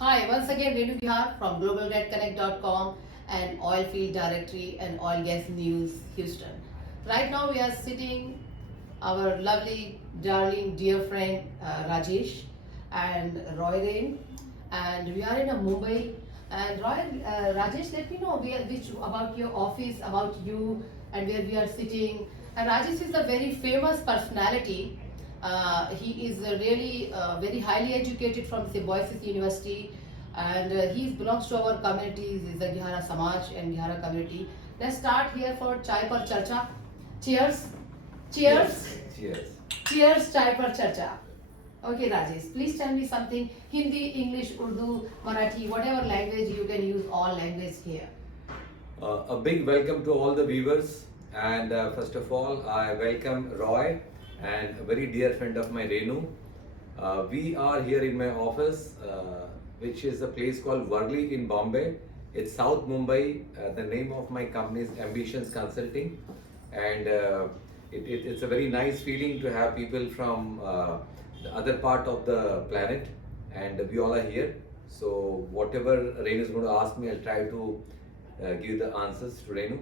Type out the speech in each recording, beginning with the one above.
Hi, once again Renu Gihar from globalgetconnect.com and Oilfield Directory and Oil Gas News Houston. Right now we are sitting our lovely, darling, dear friend Rajesh and Roy Rain, and we are in a Mumbai. And Roy, Rajesh, let me know which about your office, about you, and where we are sitting. And Rajesh is a very famous personality. He is really very highly educated from Symbiosis University, and he belongs to our communities. Is the Gihara Samaj and Gihara community. Let's start here for Chai Par Charcha. Cheers. Cheers. Cheers. Cheers, Chai Par Charcha. Okay, Rajesh, please tell me something. Hindi, English, Urdu, Marathi, whatever language you can use, all language here. A big welcome to all the viewers, and first of all, I welcome Roy and a very dear friend of mine, Renu. We are here in my office, which is a place called Worli in Bombay. It's South Mumbai. The name of my company is Ambitions Consulting, and it's a very nice feeling to have people from the other part of the planet, and we all are here. So whatever Renu is going to ask me, I'll try to give the answers to Renu.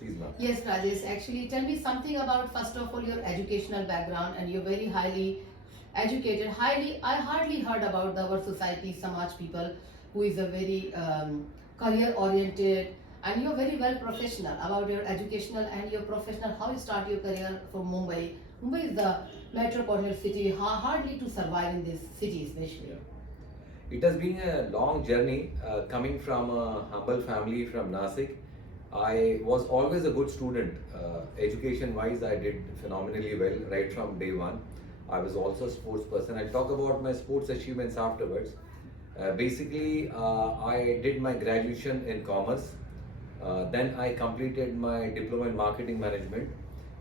Please, ma'am. Yes, Rajesh. Actually, tell me something about first of all your educational background, and you're very highly educated. I hardly heard about our society, Samaj people, who is a very career oriented, and you're very well professional about your educational and your professional. How you start your career from Mumbai? Mumbai is the metropolitan city, hardly to survive in this city, especially. It has been a long journey coming from a humble family from Nasik. I was always a good student. Education wise, I did phenomenally well right from day one. I was also a sports person. I'll talk about my sports achievements afterwards. I did my graduation in commerce. Then I completed my diploma in marketing management.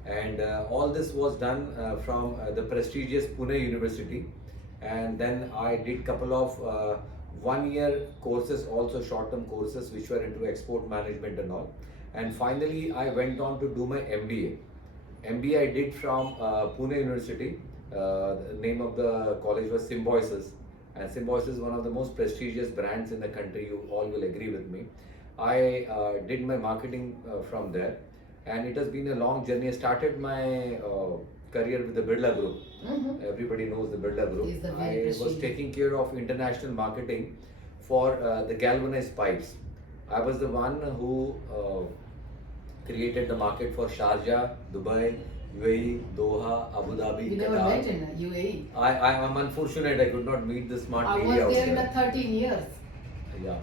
And all this was done from the prestigious Pune University. And then I did couple of 1 year courses, also short-term courses, which were into export management and all. And finally, I went on to do my MBA. MBA I did from Pune University. The name of the college was Symbiosis, and Symbiosis is one of the most prestigious brands in the country. You all will agree with me. I did my marketing from there, and it has been a long journey. I started my career with the Birla Group. Everybody knows the Birla Group. I was taking care of international marketing for the galvanized pipes. I was the one who created the market for Sharjah, Dubai, UAE, Doha, Abu Dhabi, You never Qatar. met in UAE. I am unfortunate I could not meet the smart I lady out was there in the there. 13 years. Yeah,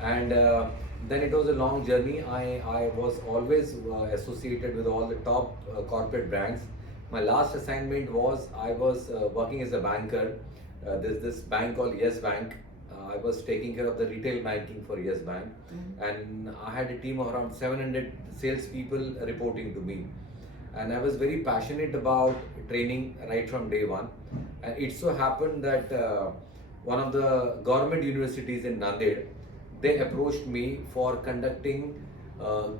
and then it was a long journey. I was always associated with all the top corporate brands. My last assignment was I was working as a banker. There's this bank called Yes Bank. I was taking care of the retail banking for Yes Bank, and I had a team of around 700 salespeople reporting to me. And I was very passionate about training right from day one. And it so happened that one of the government universities in Nanded, they approached me for conducting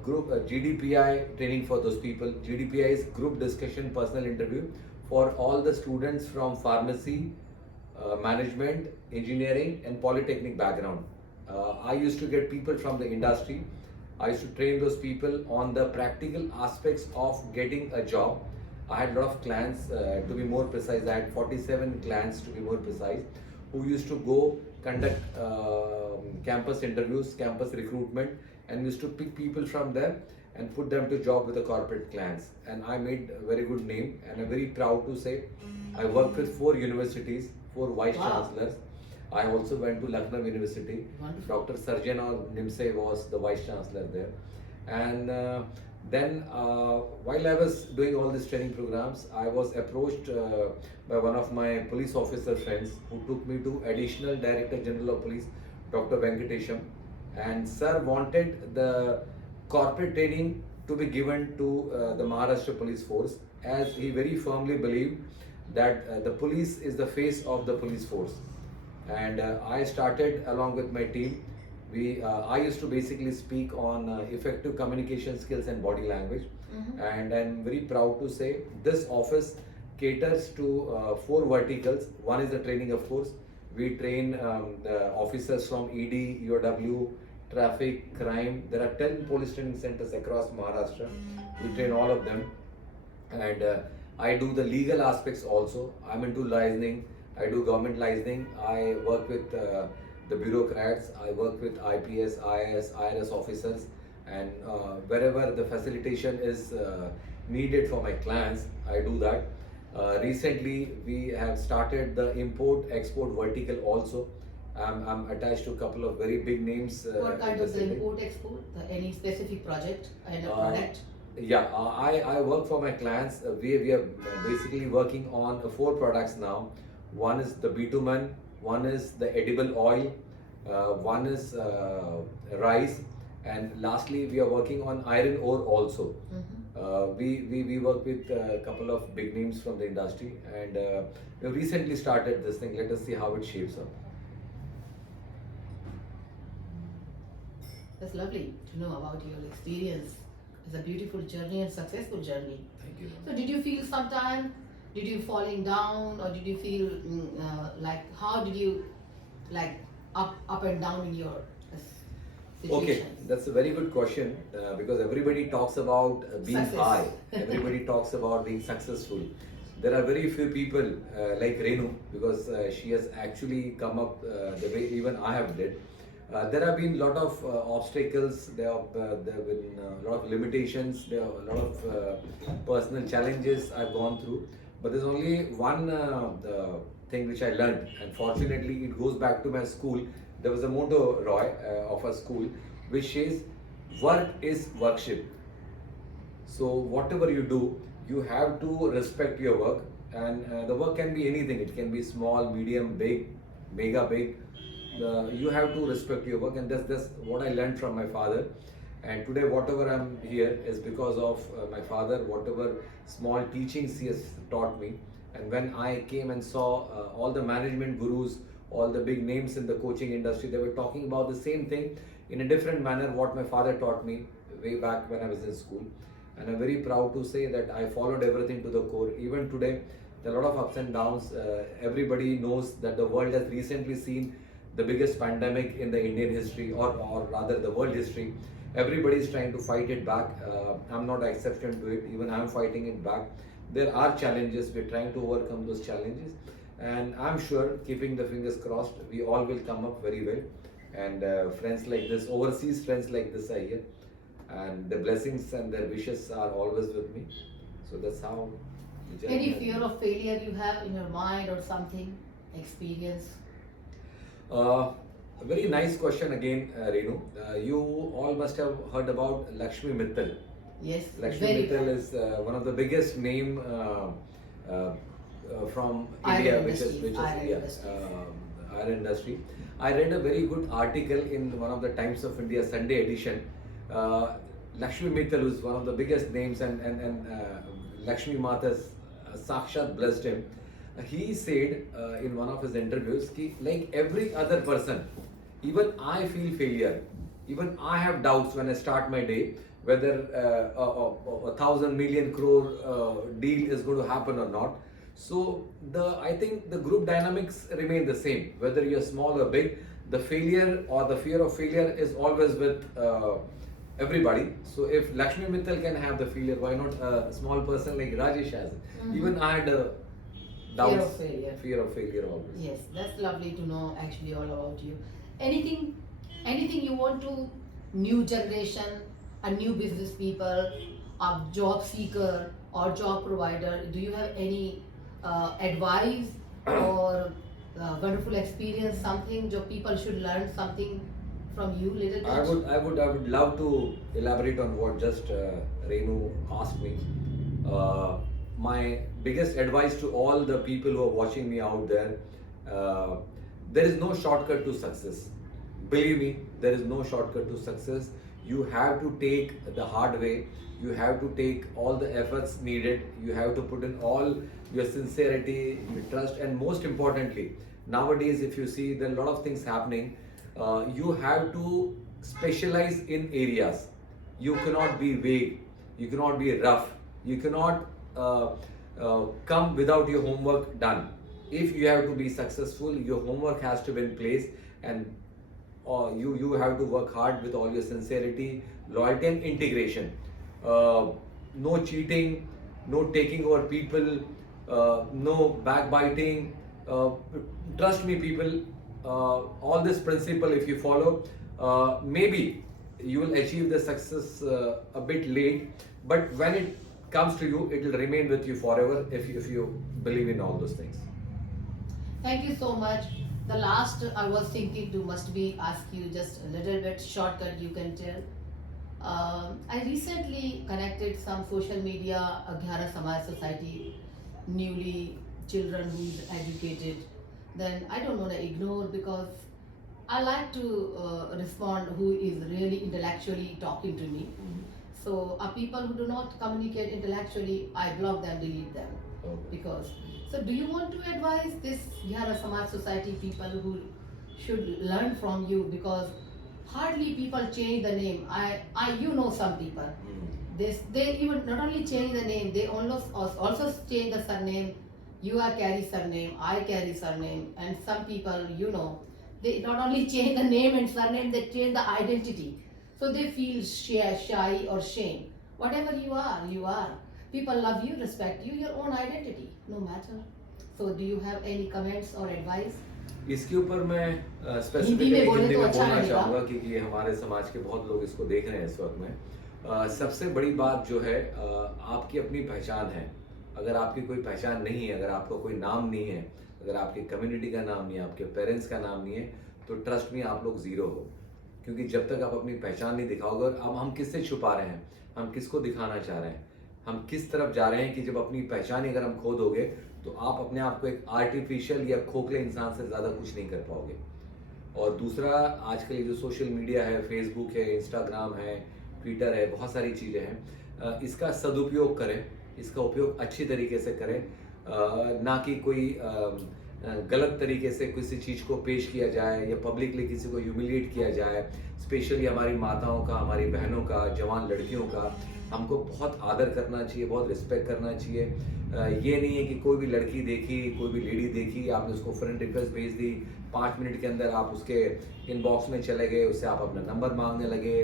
group GDPI training for those people. GDPI is group discussion personal interview for all the students from pharmacy, management, engineering, and polytechnic background. I used to get people from the industry. I used to train those people on the practical aspects of getting a job. I had a lot of clients, to be more precise, I had 47 clients to be more precise, who used to go conduct campus interviews, campus recruitment, and used to pick people from there and put them to job with the corporate clients. And I made a very good name, and I'm very proud to say I worked with 4 universities, 4 vice chancellors. I also went to Lucknow University. Wonderful. Dr. Sarjana Nimse was the vice chancellor there. And then while I was doing all these training programs, I was approached by one of my police officer friends who took me to Additional Director General of Police, Dr. Venkatesham. And sir wanted the corporate training to be given to the Maharashtra Police Force, as he very firmly believed that the police is the face of the police force. And I started along with my team. I used to basically speak on effective communication skills and body language. And I'm very proud to say this office caters to 4 verticals. One is the training, of course. We train the officers from ED, EOW, traffic, crime. There are 10 police training centers across Maharashtra. We train all of them. And I do the legal aspects also. I'm into licensing. I do government licensing. I work with the bureaucrats. I work with IPS, IAS, IRS officers, and wherever the facilitation is needed for my clients, I do that. Recently, we have started the import export vertical also. I'm attached to a couple of very big names. What kind in the of the city. import export? Any specific project and a Uh, product? Yeah, I work for my clients. We are basically working on four products now. One is the bitumen, one is the edible oil, one is rice, and lastly we are working on iron ore also. We work with a couple of big names from the industry, and we recently started this thing. Let us see how it shapes up. That's lovely to know about your experience. It's a beautiful journey and successful journey. Thank you. So did you feel sometime, did you falling down, or did you feel like, how did you like up and down in your Okay, situations? that's a very good question because everybody talks about being Success. high. Everybody talks about being successful. There are very few people like Renu because she has actually come up the way even I have did. There have been a lot of obstacles. There have been a lot of limitations. There are a lot of personal challenges I've gone through. But there's only one thing which I learned, and fortunately, it goes back to my school. There was a motto, Roy, of a school, which says, "Work is worship." So whatever you do, you have to respect your work, and the work can be anything. It can be small, medium, big, mega big. You have to respect your work, and that's what I learned from my father. And today, whatever I'm here is because of my father. Whatever small teachings he has taught me, and when I came and saw all the management gurus, all the big names in the coaching industry, they were talking about the same thing in a different manner. What my father taught me way back when I was in school, and I'm very proud to say that I followed everything to the core. Even today, there are a lot of ups and downs. Everybody knows that the world has recently seen the biggest pandemic in the Indian history, or rather the world history. Everybody is trying to fight it back. I'm not an exception to it. Even I'm fighting it back. There are challenges. We're trying to overcome those challenges. And I'm sure, keeping the fingers crossed, we all will come up very well. And friends like this, overseas friends like this are here. And the blessings and their wishes are always with me. So that's how the journey Any has fear been. of failure you have in your mind or something? Experience? A very nice question again, Renu. You all must have heard about Lakshmi Mittal. Yes, Lakshmi very Mittal well. is one of the biggest name from Iron India, industry, iron yeah, industry. iron industry. I read a very good article in one of the Times of India Sunday edition. Lakshmi Mittal is one of the biggest names, and Lakshmi Mata's Sakshat blessed him. He said in one of his interviews, ki, like every other person, even I feel failure. Even I have doubts when I start my day whether a thousand million crore deal is going to happen or not. So I think the group dynamics remain the same. Whether you're small or big, the failure or the fear of failure is always with everybody. So if Lakshmi Mittal can have the failure, why not a small person like Rajesh has it? Even I had doubts, Fear of failure. fear of failure always. Yes, that's lovely to know actually all about you. Anything, anything you want to, new generation, a new business people, a job seeker or job provider, do you have any advice or wonderful experience, something that people should learn something from you little bit? I would love to elaborate on what just Renu asked me. My biggest advice to all the people who are watching me out there, there is no shortcut to success. Believe me, there is no shortcut to success. You have to take the hard way. You have to take all the efforts needed. You have to put in all your sincerity, your trust, and most importantly, nowadays, if you see there are a lot of things happening, you have to specialize in areas. You cannot be vague. You cannot be rough. You cannot come without your homework done. if you have to be successful, your homework has to be in place, and you have to work hard with all your sincerity, loyalty, and integration. No cheating, no taking over people, no backbiting. Trust me, people. All this principle, if you follow, maybe you will achieve the success a bit late, but when it comes to you, it will remain with you forever if you believe in all those things. Thank you so much. The last I was thinking to must be ask you just a little bit shortcut you can tell. I recently connected some social media Gihar Samaj Society, newly children who is educated. Then I don't want to ignore because I like to respond who is really intellectually talking to me. So people who do not communicate intellectually, I block them, delete them. Okay. Because so do you want to advise this Gihar Samaj Society people who should learn from you, because hardly people change the name. I you know some people. They even not only change the name, they also change the surname. You are carry surname, I carry surname, and some people, they not only change the name and surname, they change the identity. So they feel shy or shame. Whatever you are, you are. People love you, respect you, your own identity, no matter. So do you have any comments or advice? इसके ऊपर मैं specifically Hindi में बोलना चाहूँगा क्योंकि हमारे समाज के बहुत लोग इसको देख रहे हैं इस वक्त में। सबसे बड़ी बात जो है, आपकी अपनी पहचान है। अगर आपकी कोई पहचान नहीं है, अगर आपका कोई नाम नहीं है, अगर आपकी कम्युनिटी का नाम नहीं है, आपके पेरेंट्स का नाम नहीं है, तो ट्रस्ट में आप लोग ज़ीरो हो। क्योंकि जब तक आप अपनी पहचान नहीं दिखाओगे, और अब हम किससे छुपा रहे हैं, हम किसको दिखाना चाह रहे हैं, हम किस तरफ जा रहे हैं, कि जब अपनी पहचान अगर हम खो दोगे तो आप अपने आप को एक आर्टिफिशियल या खोखले इंसान से ज़्यादा कुछ नहीं कर पाओगे। और दूसरा, आजकल ये जो सोशल मीडिया है, फेसबुक है, इंस्टाग्राम है, ट्विटर है, बहुत सारी चीज़ें हैं, इसका सदुपयोग करें, इसका उपयोग अच्छी तरीके से करें, ना कि कोई गलत तरीके से किसी चीज़ को पेश किया जाए या पब्लिकली किसी को ह्यूमिलिएट किया जाए। स्पेशली हमारी माताओं का, हमारी बहनों का, जवान लड़कियों का हमको बहुत आदर करना चाहिए, बहुत रिस्पेक्ट करना चाहिए। ये नहीं है कि कोई भी लड़की देखी, कोई भी लेडी देखी, आपने उसको फ्रेंड रिक्वेस्ट भेज दी, 5 मिनट के अंदर आप उसके इनबॉक्स में चले गए, उससे आप अपना नंबर मांगने लगे,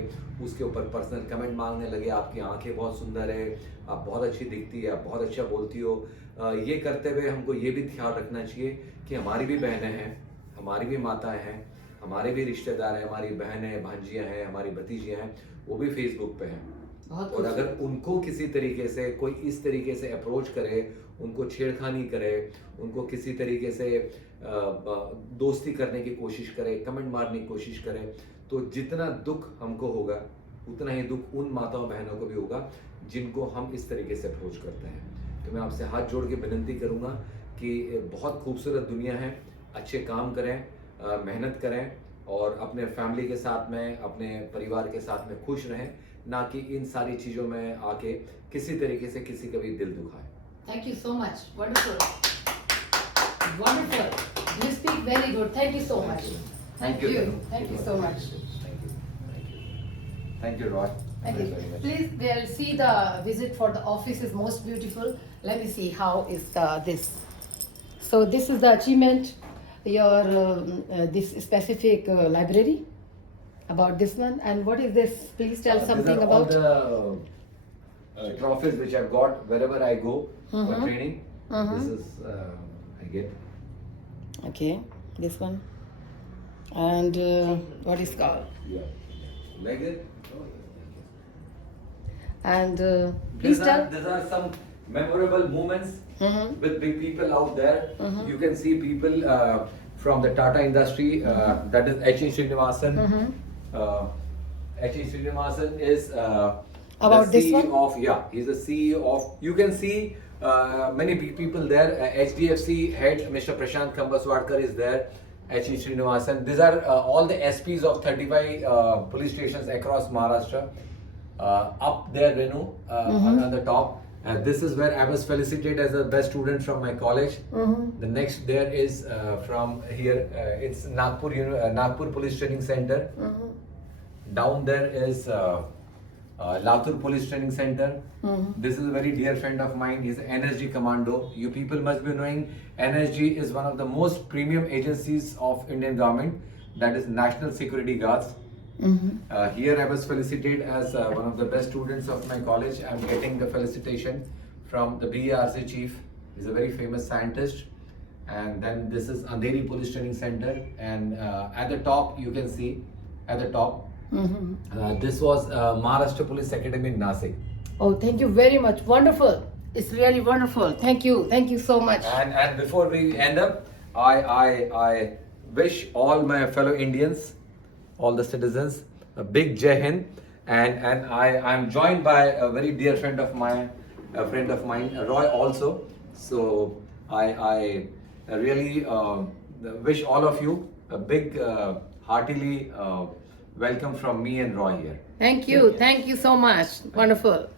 उसके ऊपर पर्सनल कमेंट मांगने लगे, आपकी आंखें बहुत सुंदर है, आप बहुत अच्छी दिखती है, आप बहुत अच्छा बोलती हो। ये करते हुए हमको ये भी ख्याल रखना चाहिए कि हमारी भी बहनें हैं, हमारी भी माताएं हैं, हमारे भी रिश्तेदार हैं, हमारी बहनें, भांजियाँ हैं, हमारी भतीजियाँ हैं, वो भी फेसबुक पे हैं। और अगर उनको किसी तरीके से कोई इस तरीके से अप्रोच करे, उनको छेड़खानी करे, उनको किसी तरीके से दोस्ती करने की कोशिश करे, कमेंट मारने की कोशिश करे, तो जितना दुख हमको होगा उतना ही दुख उन माताओं बहनों को भी होगा जिनको हम इस तरीके से अप्रोच करते हैं। तो मैं आपसे हाथ जोड़ के विनती करूँगा कि बहुत खूबसूरत दुनिया है, अच्छे काम करें, मेहनत करें और अपने फैमिली के साथ में, अपने परिवार के साथ में खुश रहें, ना कि इन सारी चीज़ों में आके किसी तरीके से किसी का भी दिल दुखाए। Thank you so much. Wonderful. Wonderful. You speak very good. Thank you so much. Thank you. Thank you so much. Thank you, Roy. Thank you. Please, we'll see the visit for the office is most beautiful. Let me see how is this. So this is the achievement, your this specific library about this one. And what is this? Please tell something about. These are all the trophies which I've got wherever I go for training. This is I get. Okay, this one. And what is called? Yeah. Like it. And please tell. These are some memorable moments with big people out there. You can see people from the Tata industry. That is H.E. Srinivasan. H.E. Srinivasan is About the this CEO one? he's the CEO of. You can see many big people there. HDFC head Mr. Prashant Khambaswadkar is there. H.E. Srinivasan. These are all the SPs of 35 police stations across Maharashtra. Up there, Renu, on the top. This is where I was felicitated as the best student from my college. The next there is from here, it's Nagpur Police Training Center. Down there is Latur Police Training Center. This is a very dear friend of mine. He's an NSG Commando. You people must be knowing NSG is one of the most premium agencies of Indian government. That is National Security Guards. Here I was felicitated as one of the best students of my college. I'm getting the felicitation from the BRC chief. He's a very famous scientist. And then this is Andheri Police Training Center. And at the top, you can see at the top, this was Maharashtra Police Academy in Nasik. Oh, thank you very much. Wonderful. It's really wonderful. Thank you. Thank you so much. And before we end up, I wish all my fellow Indians, all the citizens, a big Jai Hind. And I'm joined by a very dear friend of mine, Roy also. So I really wish all of you a big, heartily welcome from me and Roy here. Thank you. Thank you so much. Wonderful.